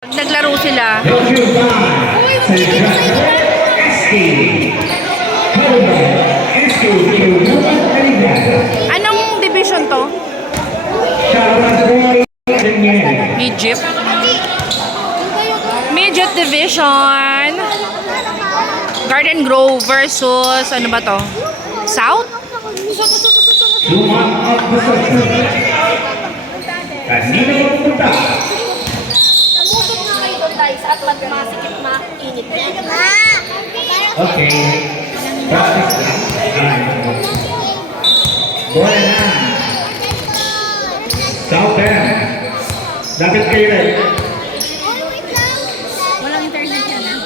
Naglaro sila. Anong division to? Midget. Midget division. Garden Grove versus ano ba to? South? Okay. Practice lang. Bola na. South End. Dapat kayo rin. Walang internet yan ah.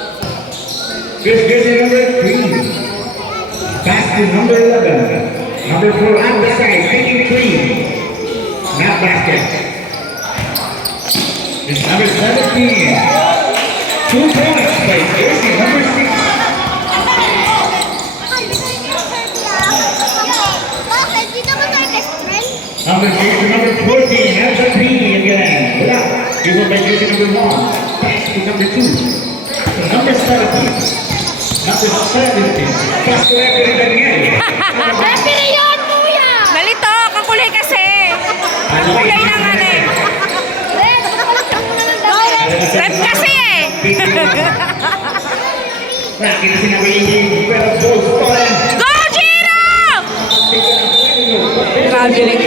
This is number 3. Pass to number 11. Number 4 on the side. Taking 3. Not basket. It's number 17. 2 points by jersey number 6. Number 6 to number 14, that's a 3 again. Wala. Given by jersey number 1. Pass to number 2. To number 17. Number 17. Pass to referee Daniel. Referee yun, kuya! Malito, kakulay kasi. Kakulay ng ano eh. Red kasi eh. Kita sinabi yung pero goals pa rin. Go, Gino! Grabe rin.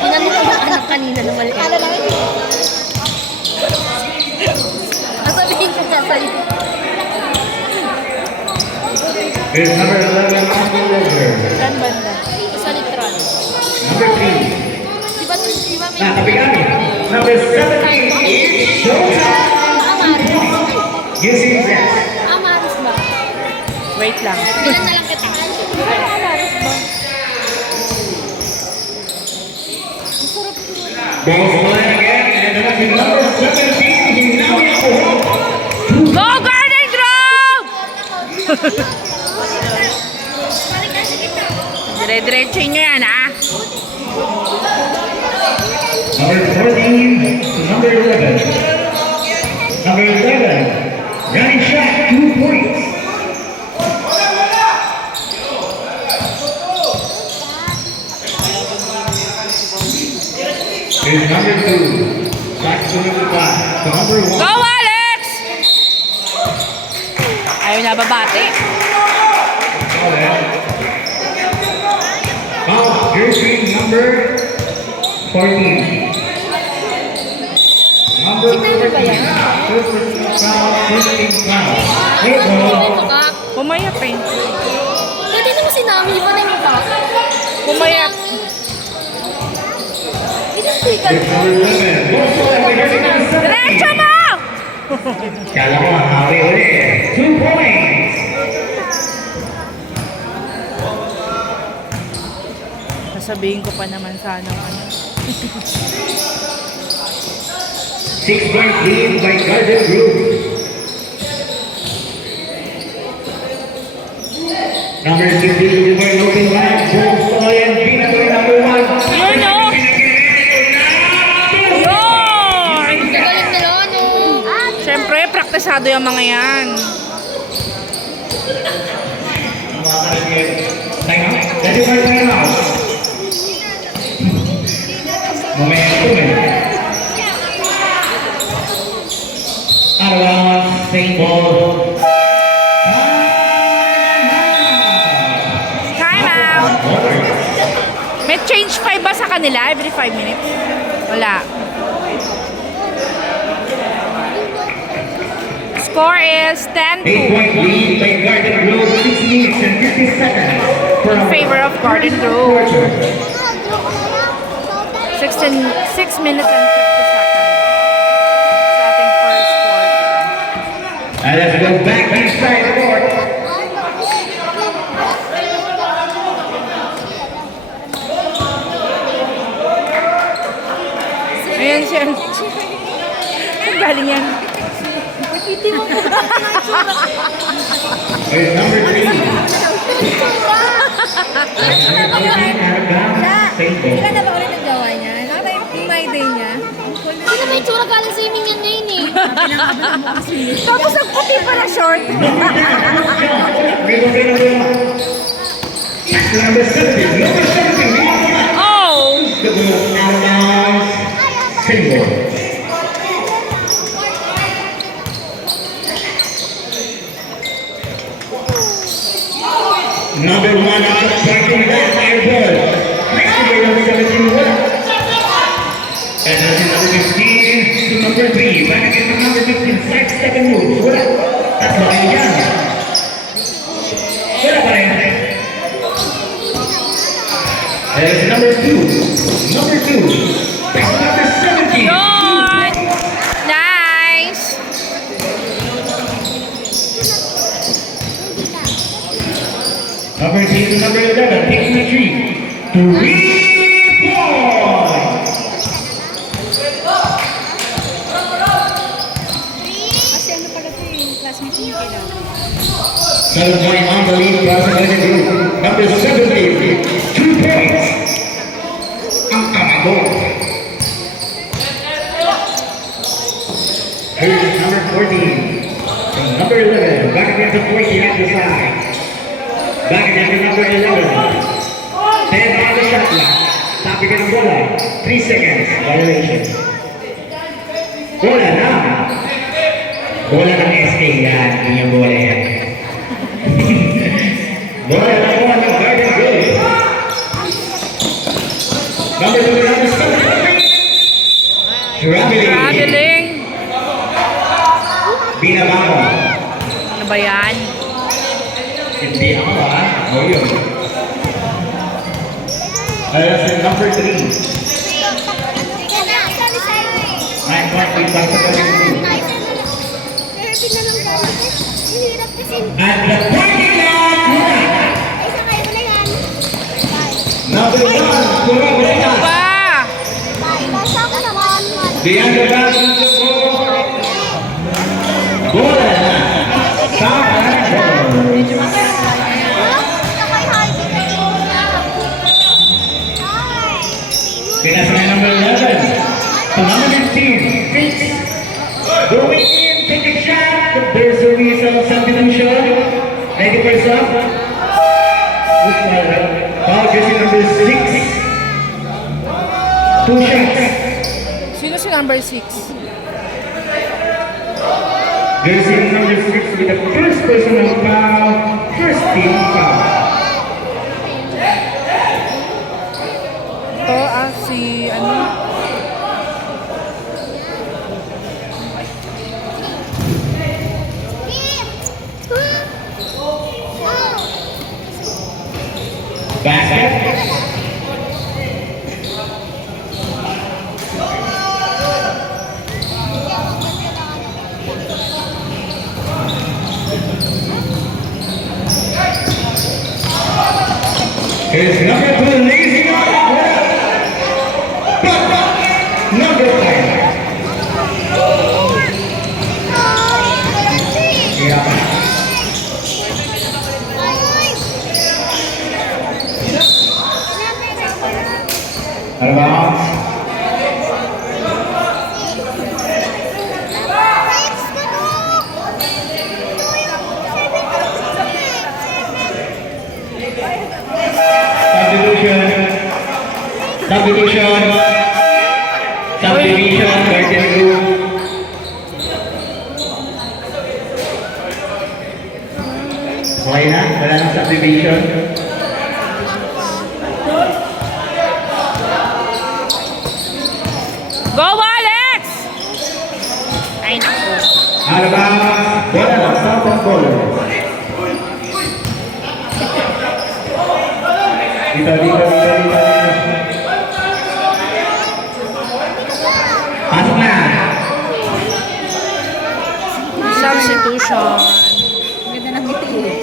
Tinanong ko yung anak kanina na maliit. Masabihin ko siya sa'yo. There's number 11 on the ledger. Saan banda? Sa litron. Number 3. Di ba may... Nakabigan. Number 17 is Showtime. Amaris. Using that. Amaris ba? Wait lang. Bilang na lang kita. Amaris ba? Balls flying again, and that's number 17. He's now in the hole. Go, Garden Grove! Dire-diretso nyo yan, ah. Number 14 to number 11. Number 11. Running shot, 2 points. Here's number 2. Back to number 5. To number 1. Go, Alex! Ayaw na babati. Jersey number 14. Number 14. Hey, Pumayat eh. Pwede naman sinami, iba na yung mukha. Pumayat. Diretso mo! Kala ko ang hawi ulit. 2 points. Sasabihin ko pa naman sana ano. 6-point lead by Garden Group. Number 15, number open line, Joel Soyan, Pinatoy number 1. Yun o! Yun! Galit nila, ano? Siyempre, praktisado yung mga yan. That's your first time out. Momentum eh. Around, same ball. Time out! May change 5 ba sa kanila every 5 minutes? Wala. Score is 10-2 8-point lead by Garden Grove, 6 minutes and 50 seconds. in favor of Garden Grove. 6 minutes and 50 seconds sa ating first quarter. And let's go back inside the court. Ayan siya. Saan galing yan? Hindi mo po ba Here's number 3. Sila na ba ulit nagawa niya? Nakata yung my day niya? Sila may itsura ka ng swimming yan ngayon eh. Tapos ang puti pa na short. Number 17. Number 17. Oh! The ball out of bounds. Single. Number 1 after parking that air ball. Next to number 17 well. And that's number 15 to number 3. Back again to number 15. 6-second moves. Wala. Tatlo kayo dyan. Wala pa rin. And it's number 2. Number 2. Back to number 17. Yun! Nice! Number 10 to number 11. Taking the 3. 3 points. Kasi ano pala ito yung classmate niya kaya. 7 point on the lead. Number 17. 2 points. Ang kamago. Here's number 14. And number 11. Back again to 14 at the side. Back again to number 11. 10 on the shot clock. Topic ng bola. 3 seconds. Violation. Bola na. Bola ng SK yan. Hindi yung bola yan. Bola na bola ng Garden Grove. Number 2 number 7. Traveling. Traveling. Binabago. Ano ba yan? Hindi ako O yun. That's number 3. 9 point lead para sa Garden Grove. At the parking lot. Number 1. Puro Ano Buenas. ba? The underpass of the ball. Bola na. Pinasa na number 11. To number 15. Fix. Going in. Take a shot. There's a result. Substitution. Ready for some? Foul jersey number 6. 2 shots. Sino si number 6? Jersey number 6 with the first personal foul. First team foul. Ito, si ano? Basket. Here's number 2, lazy on. Number 5. Yeah. Out of bounds. Subdivision, Garden Grove. Okay na? Wala nang subdivision. Go, Alex! Ay, naku. Out of bounds. Bola lang, stop and ball. Dito. Pasok na. Substitution. Ganda ng ngiti eh.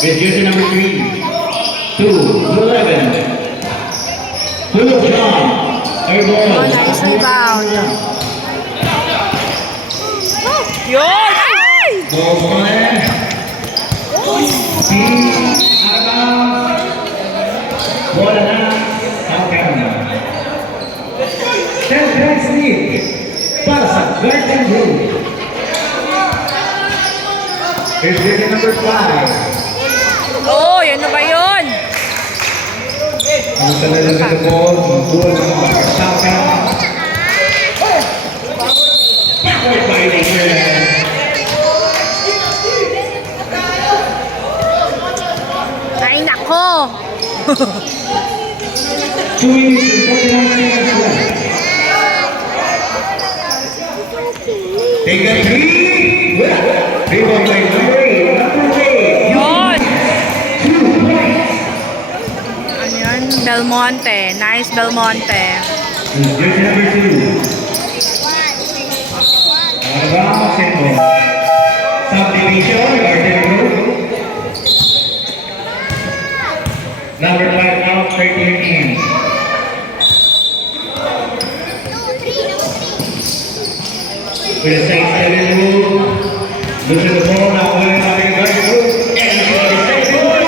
With jersey number 3. 2, 11. Hello, John. Airball. Oh, nice rebound. Yun! Ay! Ball's on. Out of bounds. Bola na. Out. win para sa Garden Grove. Here's jersey number 5. Oh, yan na ba yun? Ano talaga sa ball? Goal ng mga kasaka. Backward violation. Ay, nako. 2 minutes and 41 seconds left. Take a three. Well, rebound by number 8. Number 8. Yun. 2 points. Ano yun? Belmonte. Nice Belmonte. Jersey number 2. Around second. Subdivision, Garden Grove. Number 5 out, 13 in. With a 6-7 move. Losing the ball, now winning by the Garden Grove. And he's going to take the ball.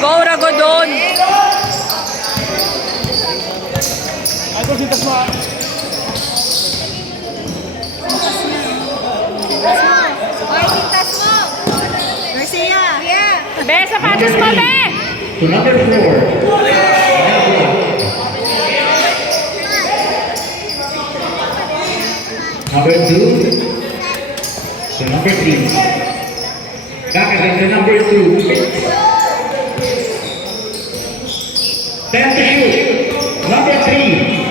Go, Ragodon. Be, sapatos mo, be! To number 4. Number 2 to number 3. Back again to number 2. 10 to shoot. Number 3.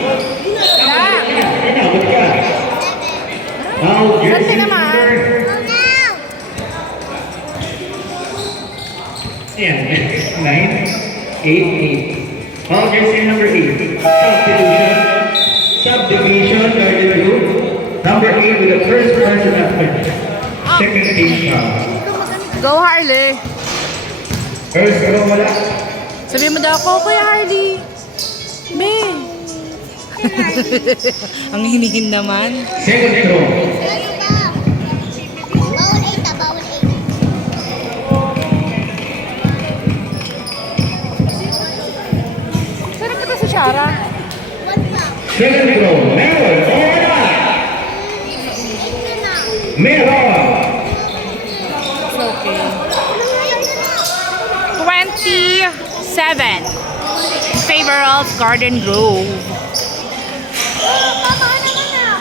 Now, jersey number. Yeah, 9, 8, 8. Now, jersey number 8. Subdivision, Garden Grove. Number 8 with the first person after. Second team foul. Go, Harley. First row wala. Sabi mo daw ako, Kuya Harley. Be. Ang hinihin naman. Second row. Saan na si Shara? Second row. Meron. Wala. Meron. It's okay. 27 in favor of Garden Grove.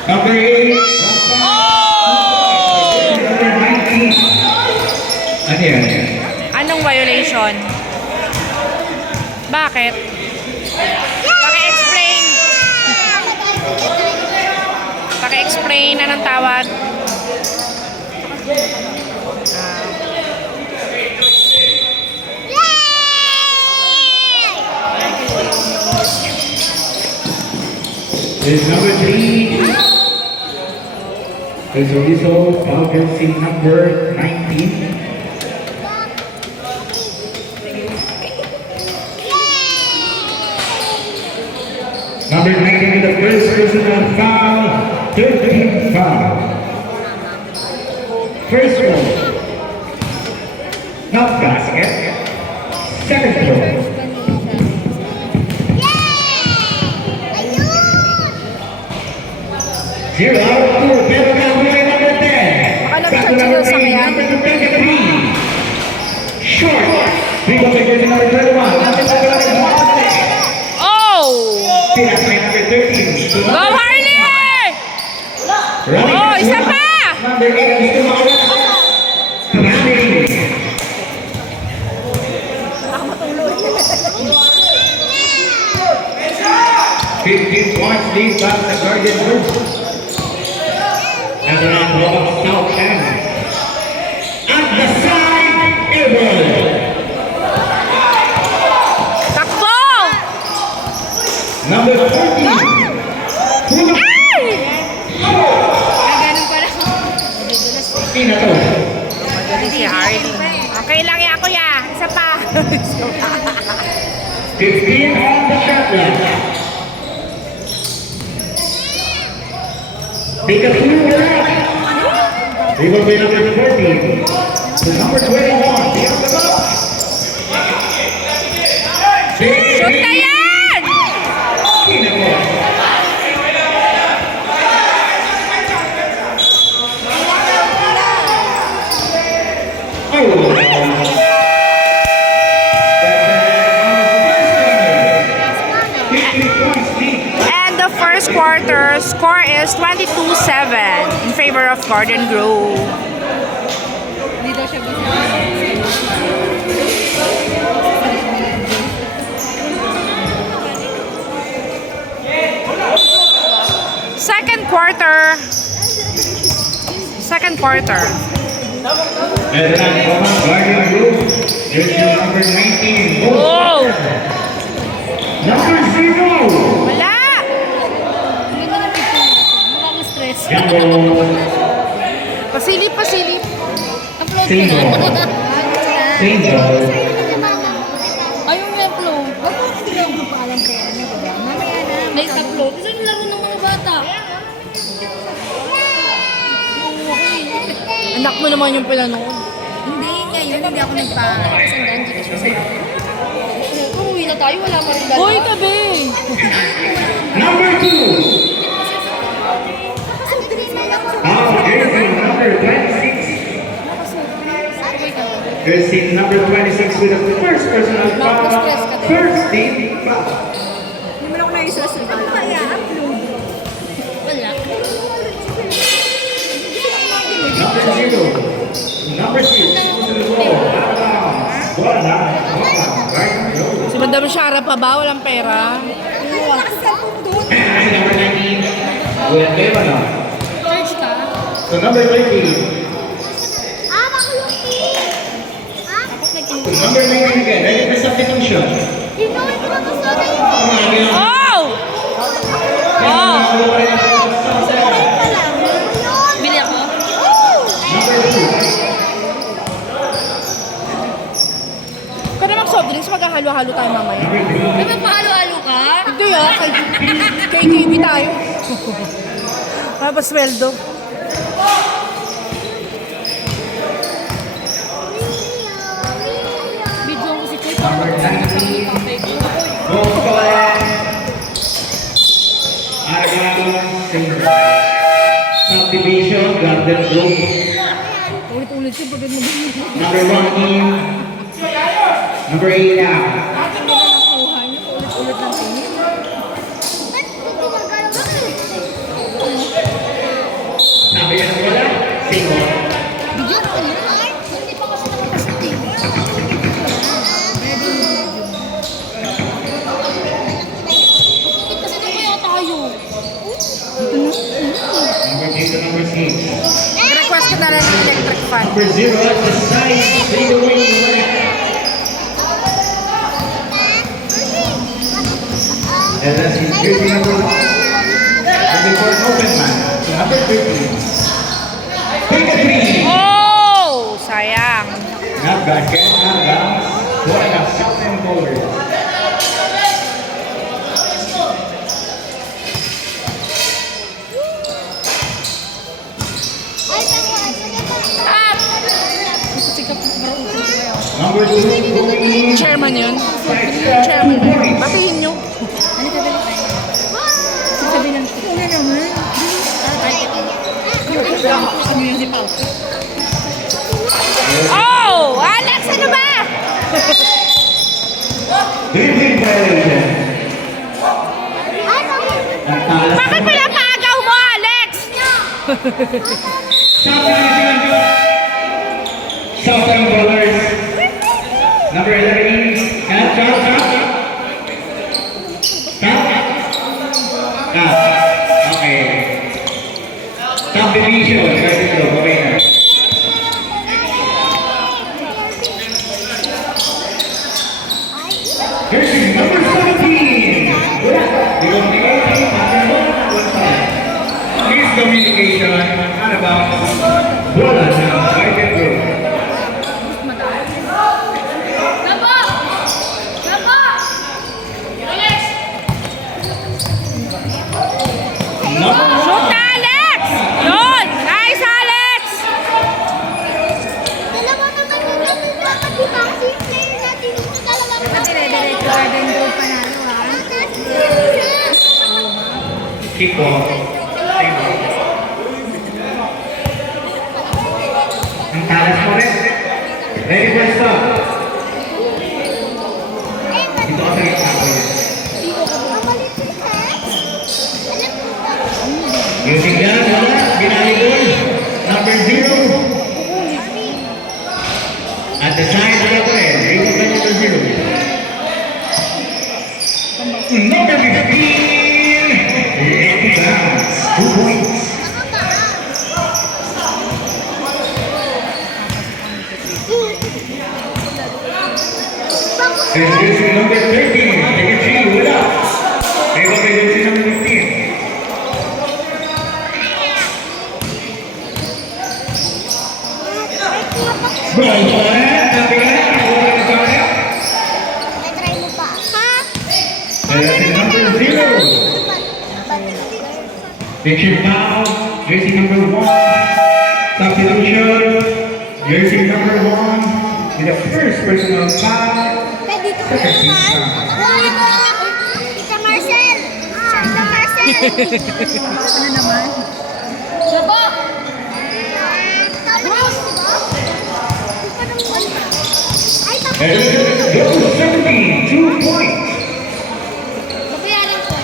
Number 8. Oh! Number 19. Ano yan? Anong violation? Bakit? Paki-explain. Paki-explain anong tawag? There's number 3. There's also foul jersey number 19. Number 19 with the first personal foul. 13 foul. First row. Not basket. Second row. Zero out of 2, pero nahuli number 10. Alam Back siya to number sa 3, kaya. number 23. Short. Rebound by jersey number 31. Number 31. Oh! Pinas by number 13. To Go, number Harley! Running Oh, isa back. pa! Number 8 ang gusto makawala. Running. Fifteen points lead by the Garden Grove. And the round of South End. At the side, Edward. Takbo! Number 14. Ay! Tina to. Magaling si Harley. Okay lang yan, kuya. Isa pa. 15 on the shot clock. Take a two back. Rebound by number 14. To number 21. Beyond the box. Shoot na yan! Tina to. lead. And the first quarter score is 22-7 in favor of Garden Grove. Hindi daw siya gusto. Second quarter. And then Garden Grove, jersey number 19. Oh! Number 0. Wala! Hindi mo na picture natin. Makaka-stress. Jumbo. Pasilip. Upload ko Single. na. Single. Ayun nga upload. Bakit hindi lang ko pa alam kaya niya, diba? Mamaya na. Nice upload. Kasi yung laro ng mga bata. Anak mo naman yung pinanood. Hindi, ngayon hindi ako nagpa-sandaan Gcash ko sa'yo. Umuwi na tayo, wala pa rin dalawa. Hoy, kabe! Number 2. Jersey number 26. Jersey number 26 with the first personal foul. First team foul. Hindi mo na ako na-isa sa bala. Wala. Number 0. Number 6. Wala. Si Madam Shara pa ba? Walang pera? Number 19. Wala kayo na. Search ka? So number 20. Number 19 again. Ready for substitution. Oh! Oh! Bili ako? Number 2. Kung naman soft drinks, maghahalo-halo tayo mamaya. Number 3. Ay, magpahalo-halo ka? Hindi kay KB tayo. Papasweldo. Video ko si Chris. Number 19. Goal Subdivision, Garden Grove. Ulit-ulit siya pag mo. Number 1 team. Number 8 na. Akin nila nakuha niyo. Ulit-ulit lang tingin. Sabi yan wala. Single. Video ko yun. Hindi pa kasi nakapasting. Kasi na kaya tayo. Number 8 to number 6. Request ko na rin ng electric fan. Number 0 at the side. Lead away. And that's his jersey number 1. And before open man. So number 13. Take a 3. Oh! Sayang. Not basket, not bounce. What a Southern bowler. Number 2 going in. Chairman yun. Chairman yun. Batiin nyo. Ano ka ba? Sasabi ng una naman. Ano yun si Pao? Oh! Alex, ano ba? Dribbling violation. Ang talas. Bakit pinapagaw mo, Alex? Southern bowlers. Number 11. Cut. Okay. Subdivision. Ready to go. Okay na. Jersey number 17. Wala. The communication. Miscommunication. Ano ba? Wala na. Garden Grove. Number Shoot na, Alex! Yun! Nice, Alex! Kick off. Ang talas mo rin. Ready for stop. Dito ka sa gitna ko yan. Using that, wala. Binalibol. Number 0. At the side, wala pa rin. Rebound by number 0. Number 15. Lucky bounce. 2 points. And jersey number 13. Take a three, wala. Rebound by jersey number 15. Ball point. Tapi kan, wala na tayo. Try mo pa. Ha? Jersey number 0. Picture foul, jersey number 1. Substitution, jersey number 1. With the first personal foul. Pwede ito po Second team naman. foul. Tita Marcel! Tita Marcel! Ano naman? Labo! Ay, tapos. And goal 17, 2 points. Babayaran ko.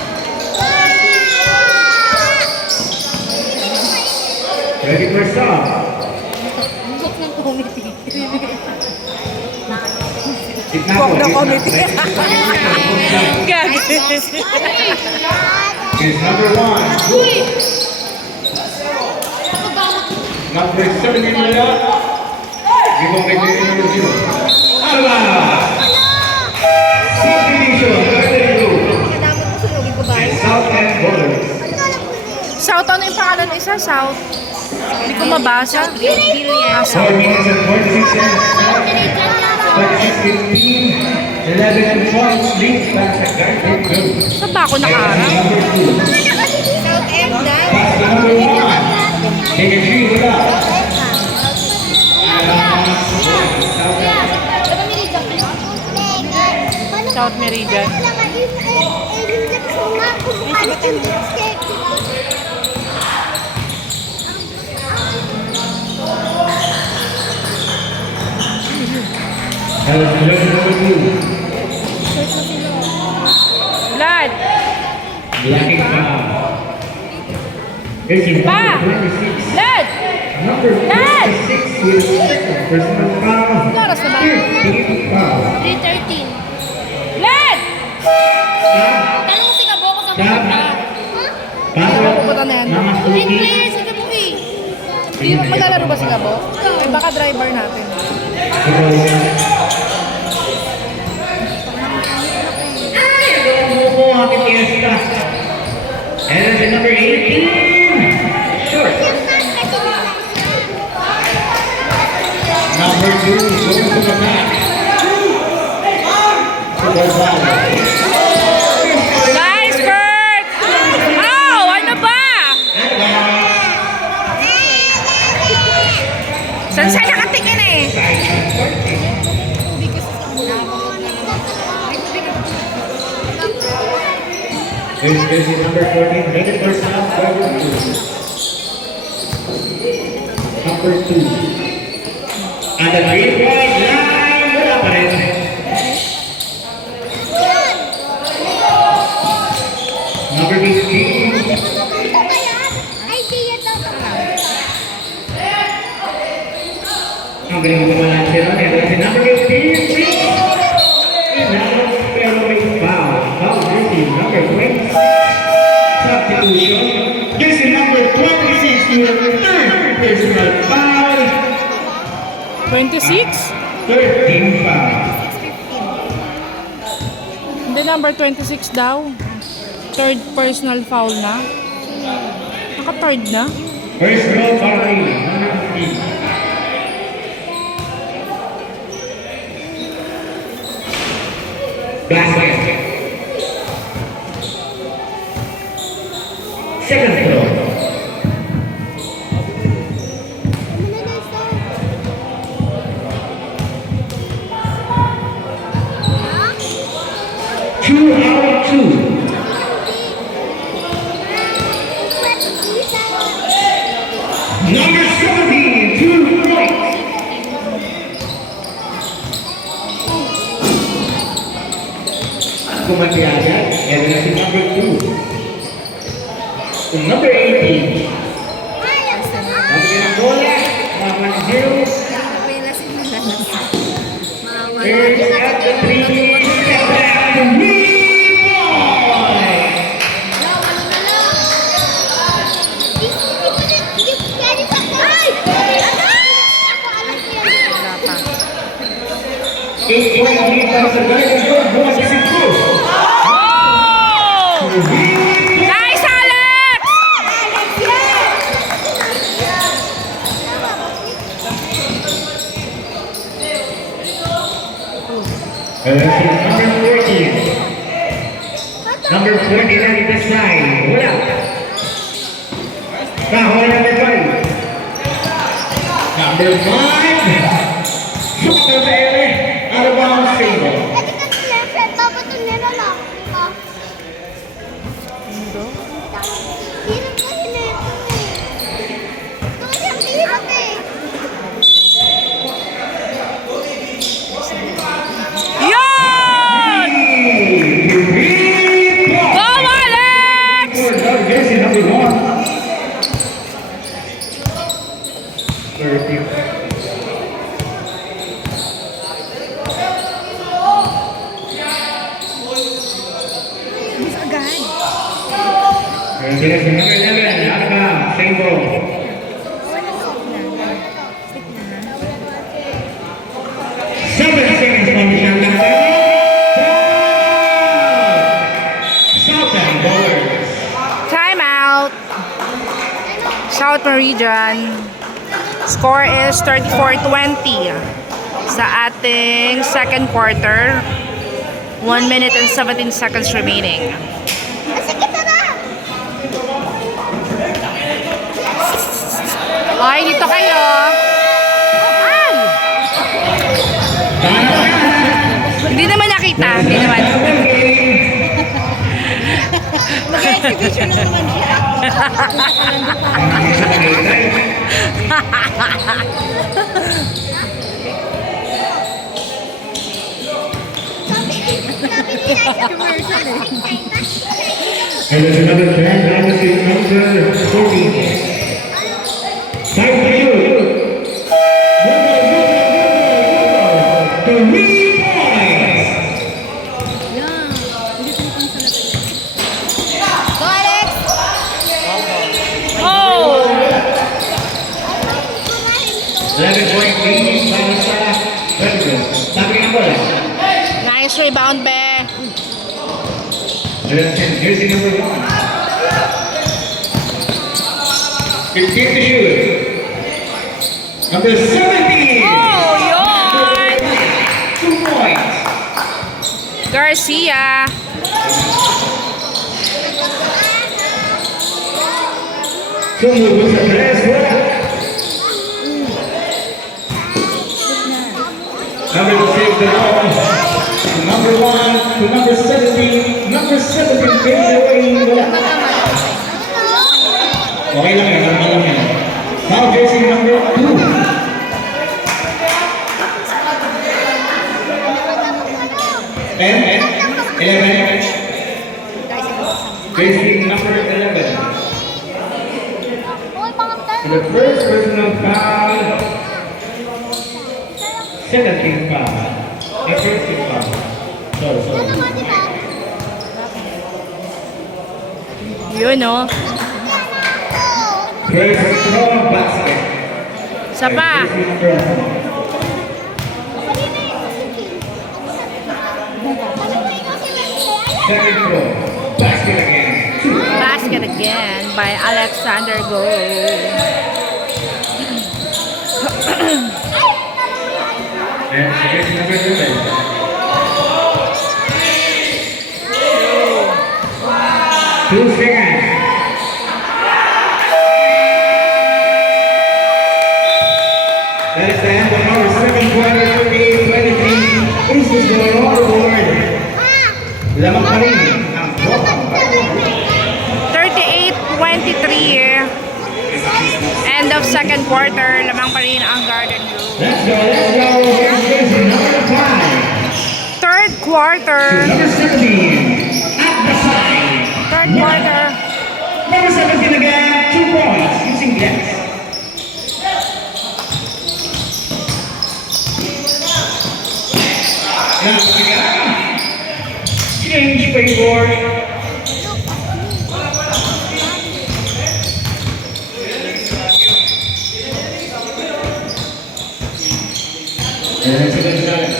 Ready for stop. Bukok ng committee. Gitna Bukok po, ng gitna. committee. Gag. Here's number 1. Uy! Number 17 wala. Give up by jersey number 0. Ala! Substitution, number 2. Kadamot mo sunugin ko ba? And South End Bowlers. South, ano yung pangalan ng isa? South. Hindi ko mabasa. 4 minutes and 46 seconds. 46-15. 11 points lead para sa Garden Group. Saan ba ako nakaharap? Number 2. South End dahil. Pass to number 1. Take a three, wala. South Meridian. That was number 2. Blood. Blocking foul. This is Pa! number 26. Blood! Number 56 with second personal foul. Oras na ba? 15 foul. 3:13. Blood! Tanong mo si Gabo kung saan Stop. pupunta. Pasok. Pupunta na yan. Mama Wait, Suki. player si Gabo eh. Hindi maglalaro ba si Gabo? Eh, baka driver natin. And then the number 18. Short. Number 2 going to the back. Super foul. Nice, Bert! Oh, ano ba? Saan siya nakatingin eh? Here's jersey number 14. Make it first half. Number 2. And the 3-point line. Wala pa rin. Number 15. Ang galing mo naman natin. Number 15. Pero may foul. Foul jersey number 20. Substitution. Jersey number 26 with a third personal foul. 26? 13 foul. Hindi, number 26 daw. Third personal foul na. Naka-third na. Personal foul number 15. Basket. Second floor. Two out of two. Number 17, 2 points. Kumatiaga, and that's number 2. to number 18. Sabi ng bola, 1-0. There's at the 3, step back to Reeboy. Eight point lead para sa Garden Grove, buwan sa Cebu. Nice, Alex! Number 14. Number 49 this side. Wala. Kahon number 5. Number 5. Super Pele. Out of bounds single. Yun! Go, Alex! Jersey number 1. 30. There's number 11, out of bounds, single. 7 seconds from the shot clock. Southern Bowlers. Timeout. South Meridian. Score is 34-20 sa ating second quarter. 1 minute and 17 seconds remaining. Ay, dito kayo. Ay! Hindi naman nakita. Hindi naman. Mag-exhibition lang naman siya. Commercial eh. And there's another chance, obviously number 14. Time to shoot. The Reeboys. Yeah. Hindi ko kung saan natin. Go, Alex! Oh! 11 point lead para sa Pedro. Sabi ng bola. Nice rebound, be. Jersey number 1. 15 to shoot. Number 17. Oh, yun! 2 points. Garcia. Sumubo sa tres, bola. Number 6 the ball. Number 1 to number 17. Number 17 gives away, bola. Okay lang yan, normal lang yan. Now jersey number 2. 10, 11. Jersey number 11. And the first personal foul. Second team foul. And first team foul. Sorry. Yun, oh. First throw basket. Isa pa. And jersey number 1. Second throw. Basket again. Basket again by Alexander Go. And jersey number 11. Two seconds. That is the end of our second quarter, 38-23. Is this going on the board? Lamang pa rin ang bottom. 38-23. End of second quarter. Lamang pa rin ang Garden Grove. Let's go. Here's jersey number 5. Third quarter. Number 17. At the side. Third quarter. Number 17 again, 2 points using glass. Now again, change favor. And second shot.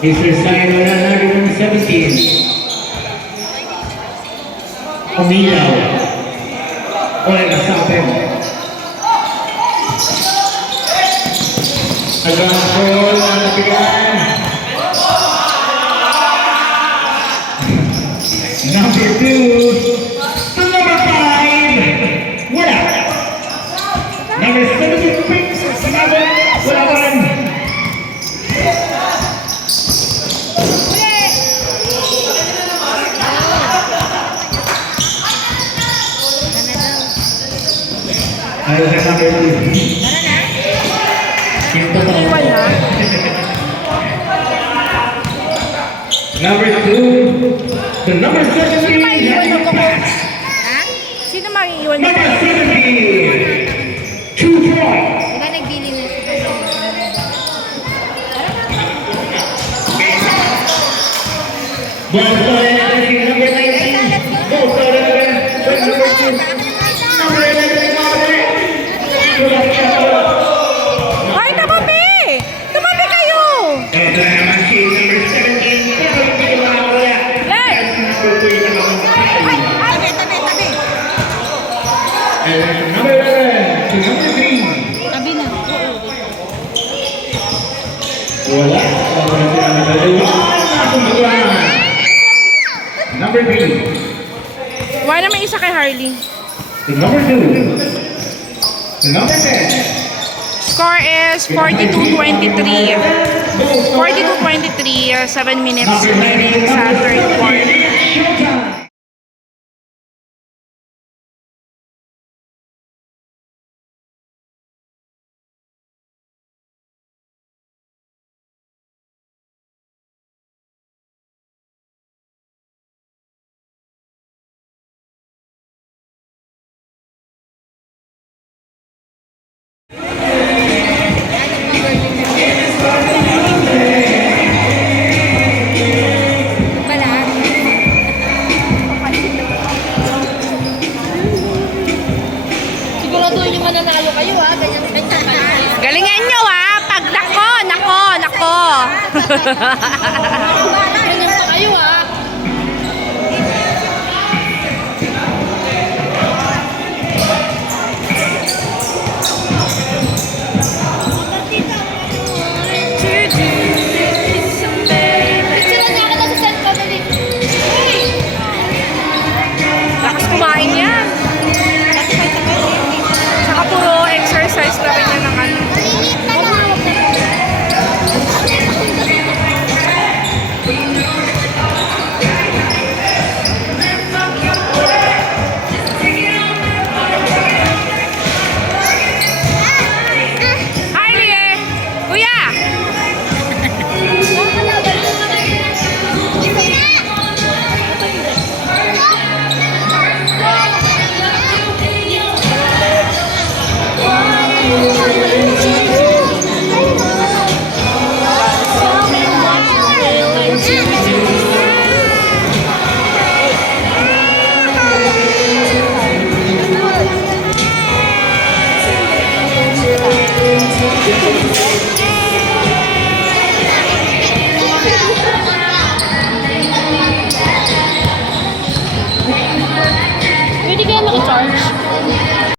Mr. Simon number 17. Umilaw. Oy, nasapin. Agapol, natigan. Number 2 to number 5. Wala. Number 76. Wala pa rin. Ayaw na number 2. Yung totoo. Iwan na. Number 2 to number 17. Sino maiiwan mo ko, coach? Ha? Sino maiiwan mo? Number 17. 2 points. Diba nagbili na si Ball started at number 19. Ball started again with number 2. Number 11. Ay, tabi! Tumabi kayo! Ito na naman si number 17. Yes! Tabi. And number 11 to number 3. Tabi na. Wala. Number 3. Wala naman isa kay Harley. To number 2. To number 10. Score is 42-23. 42-23, 7 minutes remaining sa third quarter. Showtime. Pala. Siguraduhin yung mananalo kayo ha. Ganyan. Galingan nyo, ha? Pag nako! Ganyan